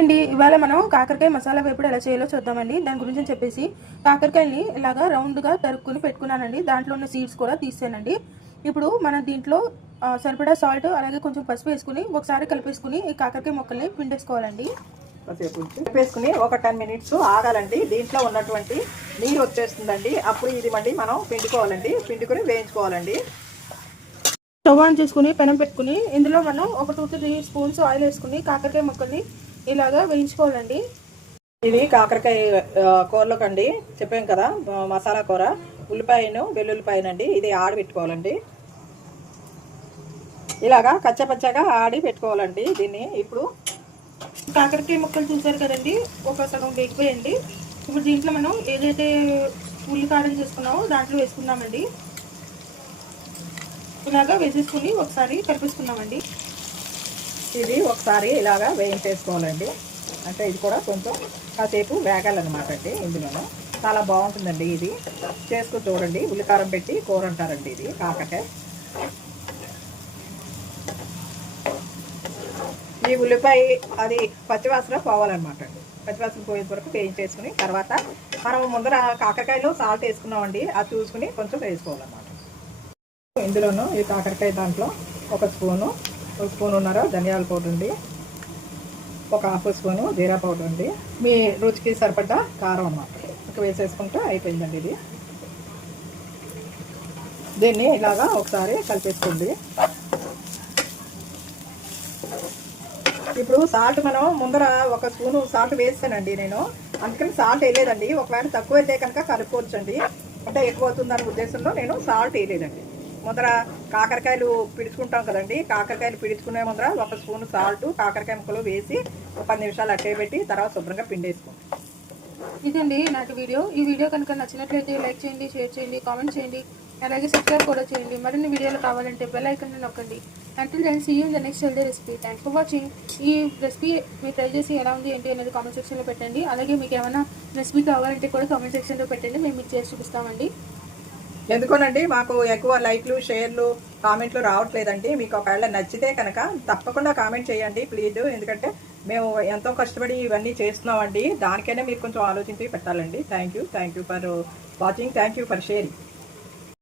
అండి ఇవాళ మనం కాకరకాయ మసాలా వేపుడు ఎలా చేయాలో చూద్దామండి. దాని గురించి చెప్పేసి కాకరకాయని ఇలాగా రౌండ్గా తరుక్కుని పెట్టుకున్నానండి. దాంట్లో ఉన్న సీడ్స్ కూడా తీసానండి. ఇప్పుడు మనం దీంట్లో సరిపడా సాల్ట్ అలాగే కొంచెం పసుపు వేసుకుని ఒకసారి కలిపేసుకుని ఈ కాకరకాయ ముక్కల్ని పిండేసుకోవాలండి. కలిపేసుకుని ఒక 10 మినిట్స్ ఆగాలండి. దీంట్లో ఉన్నటువంటి నీరు వచ్చేస్తుందండి. అప్పుడు ఇది మళ్ళీ మనం పిండుకోవాలండి. పిండుకొని వేయించుకోవాలండి. స్టవ్ ఆన్ చేసుకుని పెనం పెట్టుకుని ఇందులో మనం ఒక 2 to 3 స్పూన్స్ ఆయిల్ వేసుకుని కాకరకాయ ముక్కల్ని ఇలాగా వేయించుకోవాలండి. ఇది కాకరకాయ కూరలోకండి చెప్పాం కదా, మసాలా కూర. ఉల్లిపాయను వెల్లుల్లిపాయనండి ఇది ఆడి పెట్టుకోవాలండి. ఇలాగా కచ్చపచ్చగా ఆడి పెట్టుకోవాలండి. దీన్ని ఇప్పుడు కాకరకాయ ముక్కలు చూసారు కదండి, ఒక సగం వేగిపోయండి. ఇప్పుడు దీంట్లో మనం ఏదైతే ఉల్లి కారం చేసుకున్నామో దాంట్లో వేసుకున్నామండి. ఇలాగా వేసేసుకుని ఒకసారి కలిపేసుకున్నామండి. ఇది ఒకసారి ఇలాగా వేయించేసుకోవాలండి. అంటే ఇది కూడా కొంచెం కాసేపు వేగాలన్నమాట అండి. ఇందులోనూ చాలా బాగుంటుందండి. ఇది చేసుకుని చూడండి. ఉల్లికారం పెట్టి కూర అంటారండి ఇది కాకరకాయ. ఈ ఉల్లిపాయ అది పచ్చివాసన పోవాలన్నమాట అండి. పచ్చివాసన పోయే వరకు వేయించేసుకుని తర్వాత మనం ముందర కాకరకాయలో సాల్ట్ వేసుకున్నామండి. అది చూసుకుని కొంచెం వేసుకోవాలన్నమాట. ఇందులోనూ ఈ కాకరకాయ దాంట్లో ఒక స్పూనున్నర ధనియాల పౌడర్ అండి, ఒక హాఫ్ స్పూను జీరా పౌడర్ అండి, మీ రుచికి సరిపడ్డ కారం అన్నమాట వేసేసుకుంటే అయిపోయిందండి. ఇది దీన్ని ఇలాగా ఒకసారి కలిపేసుకోండి. ఇప్పుడు సాల్ట్ మనం ముందర ఒక స్పూను సాల్ట్ వేస్తానండి నేను, అందుకని సాల్ట్ వేయలేదండి. ఒకవేళ తక్కువ అయితే కనుక కలుపుకోవచ్చండి. అంటే ఎక్కువ అవుతుందనే ఉద్దేశంలో నేను సాల్ట్ వేయలేదండి. ముందర కాకరకాయలు పిడుచుకుంటాం కదండి, కాకరకాయలు పిడుచుకునే ముందర ఒక స్పూన్ సాల్ట్ కాకరకాయ ముక్కలు వేసి ఒక 10 నిమిషాలు అట్టే పెట్టి తర్వాత శుభ్రంగా పిండేసుకోండి. ఇదండి నాటి వీడియో. ఈ వీడియో కనుక నచ్చినట్లయితే లైక్ చేయండి, షేర్ చేయండి, కామెంట్ చేయండి, అలాగే సబ్స్క్రైబ్ కూడా చేయండి. మరిన్ని వీడియోలు కావాలంటే బెల్ ఐకాన్ నొక్కండి. Until then see you in the next healthy recipe. Thanks for watching. ఈ రెసిపీ మీరు ట్రై చేసి ఎలా ఉంది ఏంటి అనేది కామెంట్ సెక్షన్లో పెట్టండి. అలాగే మీకు ఏమైనా రెసిపీ కావాలంటే కూడా కామెంట్ సెక్షన్లో పెట్టండి, మేము మీకు చేసి చూపిస్తామండి. ఎందుకోనండి మాకు ఎక్కువ లైక్లు షేర్లు కామెంట్లు రావట్లేదండి. మీకు ఒకవేళ నచ్చితే కనుక తప్పకుండా కామెంట్ చేయండి ప్లీజ్. ఎందుకంటే మేము ఎంతో కష్టపడి ఇవన్నీ చేస్తున్నామండి. దానికైనా మీరు కొంచెం ఆలోచించి పెట్టాలండి. Thank you for watching. Thank you for sharing.